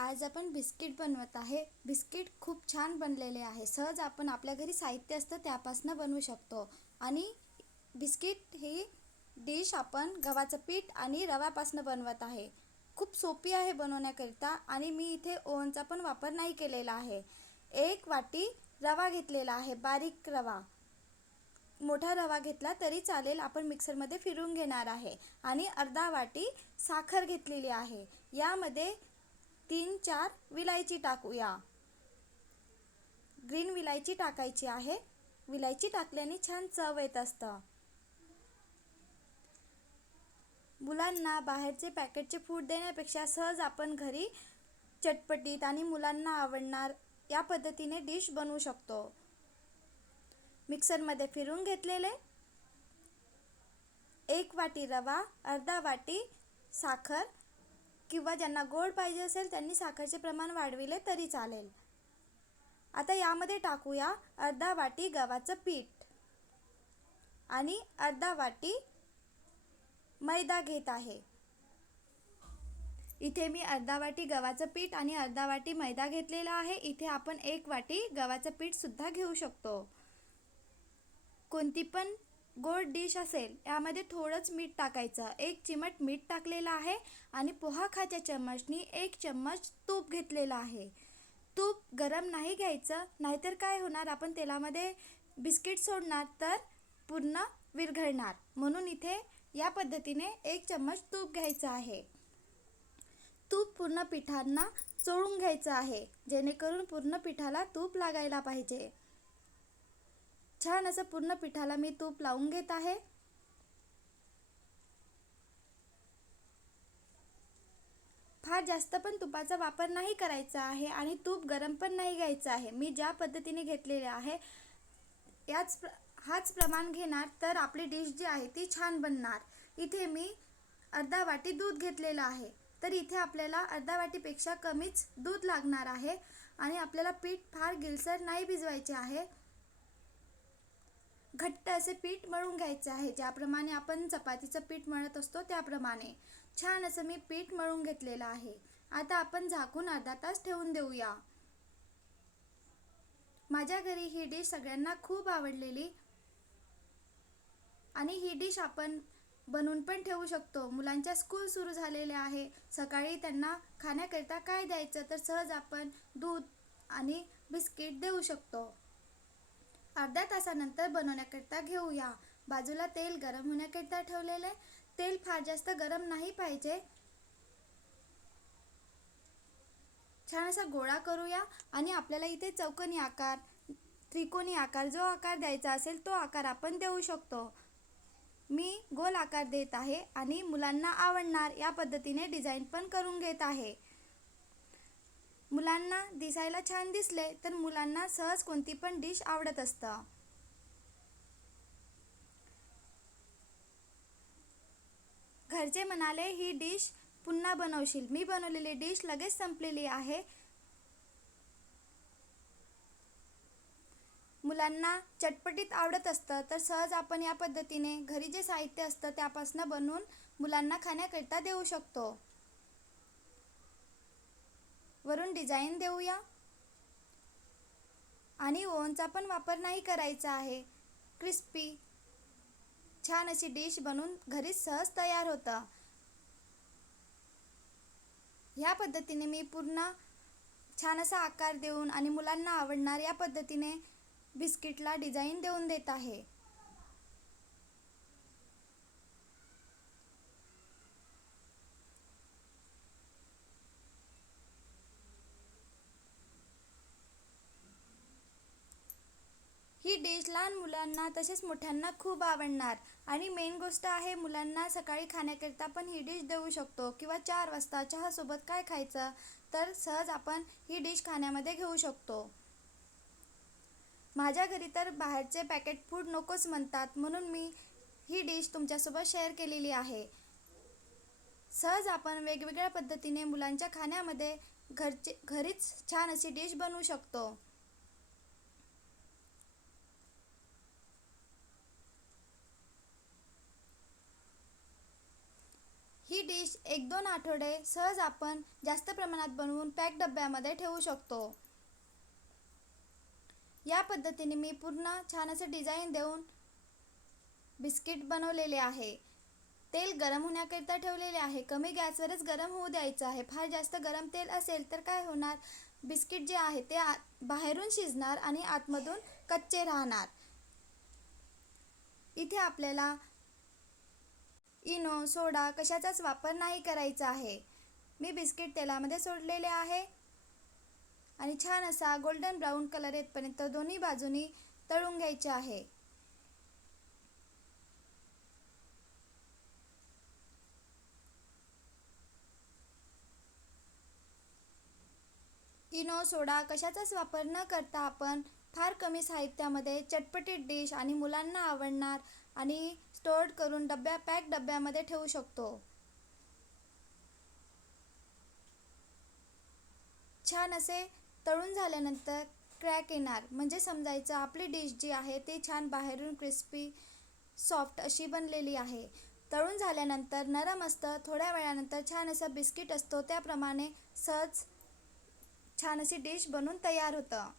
आज आपण बिस्किट बनवत आहे. बिस्किट खूप छान बनलेले आहे. सहज आपण आपल्या घरी साहित्य असतं त्यापासून बनवू शकतो. आणि बिस्किट ही डिश आपण गव्हाचं पीठ आणि रव्यापासून बनवत आहे. खूप सोपी आहे बनवण्याकरिता आणि मी इथे ओव्हनचा पण वापर नाही केलेला आहे. 1 वाटी रवा घेतलेला आहे, बारीक रवा. मोठा रवा घेतला तरी चालेल, आपण मिक्सरमध्ये फिरवून घेणार आहे. आणि अर्धा वाटी साखर घेतलेली आहे. यामध्ये 3-4 विलायची टाकूया. ग्रीन विलायची टाकायची आहे. विलायची टाकल्याने छान चव येत असतं. मुलांना बाहेरचे पॅकेटचे फूड देण्यापेक्षा सहज आपण घरी चटपटीत आणि मुलांना आवडणार या पद्धतीने डिश बनवू शकतो. मिक्सरमध्ये फिरवून घेतलेले 1 वाटी रवा, अर्धा वाटी साखर, किंवा ज्यांना गोड पाहिजे असेल त्यांनी साखरेचे प्रमाण वाढविले तरी चालेल. आता यामध्ये टाकूया अर्धा वाटी गव्हाचं पीठ आणि अर्धा वाटी मैदा घेत आहे. इथे मी अर्धा वाटी गव्हाचं पीठ आणि अर्धा वाटी मैदा घेतलेला आहे. इथे आपण 1 वाटी गव्हाचं पीठ सुद्धा घेऊ शकतो. कोणती पण गोड डिश असेल यामध्ये थोडंच मीठ टाकायचं. 1 चिमट मीठ टाकलेलं आहे आणि पोहा खाच्या चम्मचनी 1 चम्मच तूप घेतलेलं आहे. तूप गरम नाही घ्यायचं, नाहीतर काय होणार, आपण तेलामध्ये बिस्किट सोडणार तर पूर्ण विरघळणार. म्हणून इथे या पद्धतीने 1 चम्मच तूप घ्यायचं आहे. तूप पूर्ण पिठांना चोळून घ्यायचं आहे, जेणेकरून पूर्ण पिठाला तूप लागायला पाहिजे. छान असं पूर्ण पिठाला मी तूप लावून घेत आहे. फार जास्त पण तुपाचा वापर नाही करायचा आहे आणि तूप गरम पण नाही घ्यायचं आहे. मी ज्या पद्धतीने घेतलेले आहे हाच प्रमाण घेणार तर आपली डिश जी आहे ती छान बनणार. इथे मी अर्धा वाटी दूध घेतलेलं आहे, तर इथे आपल्याला अर्धा वाटीपेक्षा कमीच दूध लागणार आहे. आणि आपल्याला पीठ फार गिलसर नाही भिजवायचे आहे. घट्ट असे पीठ मळून घ्यायचे आहे, ज्याप्रमाणे आपण चपातीचं पीठ मळत असतो त्याप्रमाणे. छान असं मी पीठ मळून घेतलेलं आहे. आता आपण झाकून अर्धा तास ठेवून देऊया. माझ्या घरी ही डिश सगळ्यांना खूप आवडलेली आणि ही डिश आपण बनवून पण ठेवू शकतो. मुलांच्या स्कूल सुरू झालेले आहे, सकाळी त्यांना खाण्याकरिता काय द्यायचं तर सहज आपण दूध आणि बिस्किट देऊ शकतो. अर्ध्या तासानंतर बनवण्याकरिता घेऊया. बाजूला तेल गरम होण्याकरिता ठेवलेले. तेल फार जास्त गरम नाही पाहिजे. छान असा गोळा करूया आणि आपल्याला इथे चौकोनी आकार, त्रिकोणी आकार, जो आकार द्यायचा असेल तो आकार आपण देऊ शकतो. मी गोल आकार देत आहे आणि मुलांना आवडणार या पद्धतीने डिझाईन पण करून घेत आहे. मुलांना दिसायला छान दिसले तर मुलांना सहज कोणती पण डिश आवडत असतं. घरचे म्हणाले ही डिश पुन्हा बनवशील. मी बनवलेली डिश लगेच संपलेली आहे. मुलांना चटपटीत आवडत असतं तर सहज आपण या पद्धतीने घरी जे साहित्य असतं त्यापासून बनवून मुलांना खाण्याकरिता देऊ शकतो. वरून डिझाईन देऊया आणि ओव्हनचा पण वापर नाही करायचा आहे. क्रिस्पी छान अशी डिश बनवून घरीच सहज तयार होतं. ह्या पद्धतीने मी पूर्ण छान असा आकार देऊन आणि मुलांना आवडणार या पद्धतीने बिस्किटला डिझाईन देऊन देत आहे. ही डिश लहान मुलांना तसेच मोठ्यांना खूप आवडणार. आणि मेन गोष्ट आहे, मुलांना सकाळी खाण्याकरिता पण ही डिश देऊ शकतो किंवा 4 वाजता चहासोबत काय खायचं तर सहज आपण ही डिश खाण्यामध्ये घेऊ शकतो. माझ्या घरी तर बाहेरचे पॅकेट फूड नकोच म्हणतात, म्हणून मी ही डिश तुमच्यासोबत शेअर केलेली आहे. सहज आपण वेगवेगळ्या पद्धतीने मुलांच्या खाण्यामध्ये घरीच छान अशी डिश बनवू शकतो. ही डिश 1-2 आठवडे सहज आपण जास्त प्रमाणात बनवून पॅक डब्यामध्ये ठेवू शकतो. या पद्धतीने मी पूर्ण छान असे डिझाईन देऊन बिस्किट बनवलेले आहे. तेल गरम होण्याकरिता ठेवलेले आहे. कमी गॅसवरच गरम होऊ द्यायचं आहे. फार जास्त गरम तेल असेल तर काय होणार, बिस्किट जे आहे ते बाहेरून शिजणार आणि आतमधून कच्चे राहणार. इथे आपल्याला इनो, सोडा कशाचाच वापर नाही करायचा आहे. मी बिस्किट तेलामध्ये सोडलेले आहे आणि छान असा गोल्डन ब्राऊन कलर येतपर्यंत दोन्ही बाजूनी तळून घ्यायचे आहे. इनो, सोडा कशाचाच वापर न करता आपण फार कमी साहित्यामध्ये चटपटीत डिश आणि मुलांना आवडणार आणि स्टोअर करून पॅक डब्यामध्ये ठेवू शकतो. छान असे तळून झाल्यानंतर क्रॅक येणार म्हणजे समजायचं आपली डिश जी आहे ती छान बाहेरून क्रिस्पी सॉफ्ट अशी बनलेली आहे. तळून झाल्यानंतर नरम असतं. थोड्या वेळानंतर छान असं बिस्किट असतो त्याप्रमाणे सहज छान अशी डिश बनून तयार होतं.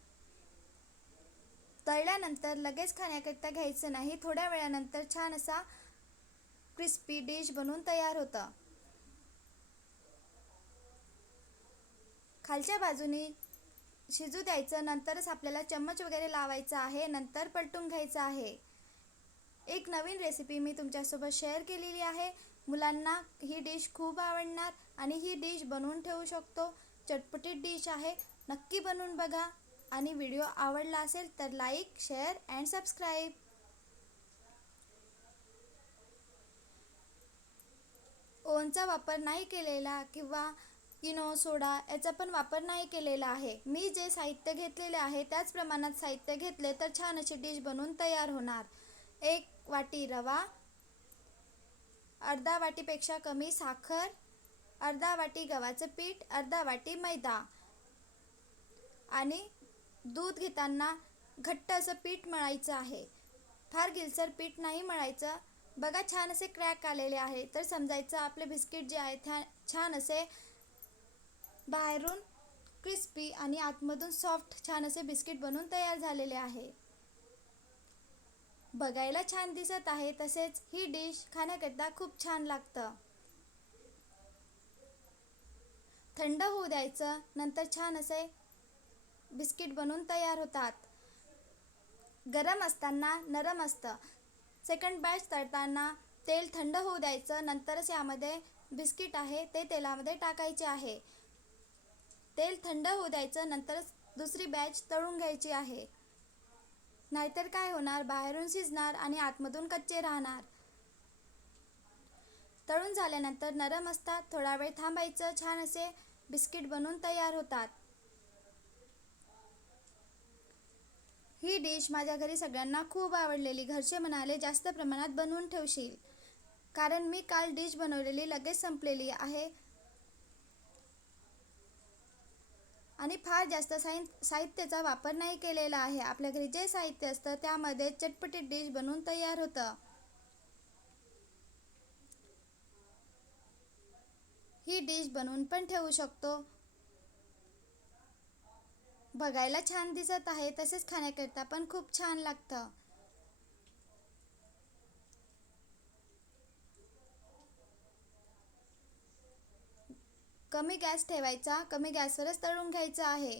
तळल्यानंतर लगेच खाण्याकरिता घ्यायचं नाही. थोड्या वेळानंतर छान असा क्रिस्पी डिश बनून तयार होतं. खालच्या बाजूनी शिजू द्यायचं. नंतरच आपल्याला चम्मच वगैरे लावायचा आहे. नंतर पलटून घ्यायचं आहे. एक नवीन रेसिपी मी तुमच्यासोबत शेअर केलेली आहे. मुलांना ही डिश खूप आवडणार आणि ही डिश बनवून ठेवू शकतो. चटपटीत डिश आहे. नक्की बनवून बघा आणि व्हिडिओ आवडला असेल तर लाईक, शेअर अँड सबस्क्राईब. ओव्हनचा वापर नाही केलेला किंवा इनो, सोडा याचा पण वापर नाही केलेला आहे. मी जे साहित्य घेतलेले आहे त्याच प्रमाणात साहित्य घेतले तर छान अशी डिश बनवून तयार होणार. 1 वाटी रवा, अर्धा वाटीपेक्षा कमी साखर, अर्धा वाटी गव्हाचं पीठ, अर्धा वाटी मैदा आणि दूध घेताना घट्ट असं पीठ मळायचं आहे. फार गिलसर पीठ नाही मळायचं. बघा छान असे क्रॅक आलेले आहे तर समजायचं आपले बिस्किट जे आहे छान असे बाहेरून क्रिस्पी आणि आतमधून सॉफ्ट छान असे बिस्किट बनून तयार झालेले आहे. बघायला छान दिसत आहे तसेच ही डिश खाण्याकरता खूप छान लागतं. थंड होऊ द्यायचं. नंतर छान असे बिस्किट बनून तयार होतात. गरम असताना नरम असतं. सेकंड बॅच तळताना तेल थंड होऊ द्यायचं. नंतरच यामध्ये बिस्किट आहे ते तेलामध्ये टाकायचे आहे. तेल थंड होऊ द्यायचं. नंतरच दुसरी बॅच तळून घ्यायची आहे. नाहीतर काय होणार, बाहेरून शिजणार आणि आतमधून कच्चे राहणार. तळून झाल्यानंतर नरम असतात. थोडा वेळ थांबायचं. छान असे बिस्किट बनून तयार होतात. ही डिश माझ्या घरी सगळ्यांना खूप आवडलेली. घरचे म्हणाले जास्त प्रमाणात बनवून ठेवशील, कारण मी काल डिश बनवलेली लगेच संपलेली आहे आणि फार जास्त साहित्याचा वापर नाही केलेला आहे. आपल्या घरी जे साहित्य असतं त्यामध्ये चटपटीत डिश बनवून तयार होतं. ही डिश बनवून पण ठेवू शकतो. बघायला छान दिसत आहे तसेच खाण्याकरता पण खूप छान लागतं. कमी गॅस ठेवायचा. कमी गॅसवरच तळून घ्यायचं आहे.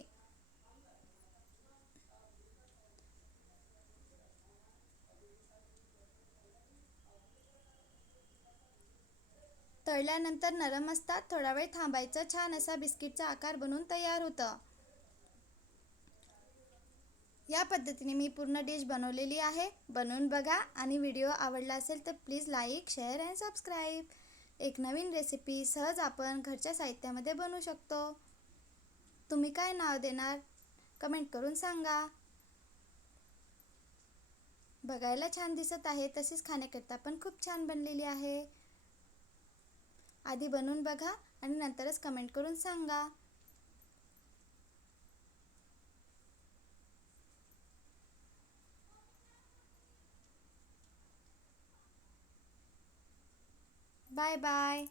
तळल्यानंतर नरम असतात. थोडा वेळ थांबायचं. छान असा बिस्किटचा आकार बनून तयार होतं. या पद्धतीने मी पूर्ण डिश बनवलेली आहे. बनवून बघा आणि व्हिडिओ आवडला असेल तर please like, share and subscribe. एक नवीन रेसिपी सहज आपण घरच्या साहित्यामध्ये बनवू शकतो. तुम्ही काय नाव देणार कमेंट करून सांगा. बघायला छान दिसत आहे तसेच खाण्याकरता पण खूप छान बनलेली आहे. आधी बनवून बघा आणि नंतरच कमेंट करून सांगा. Bye bye.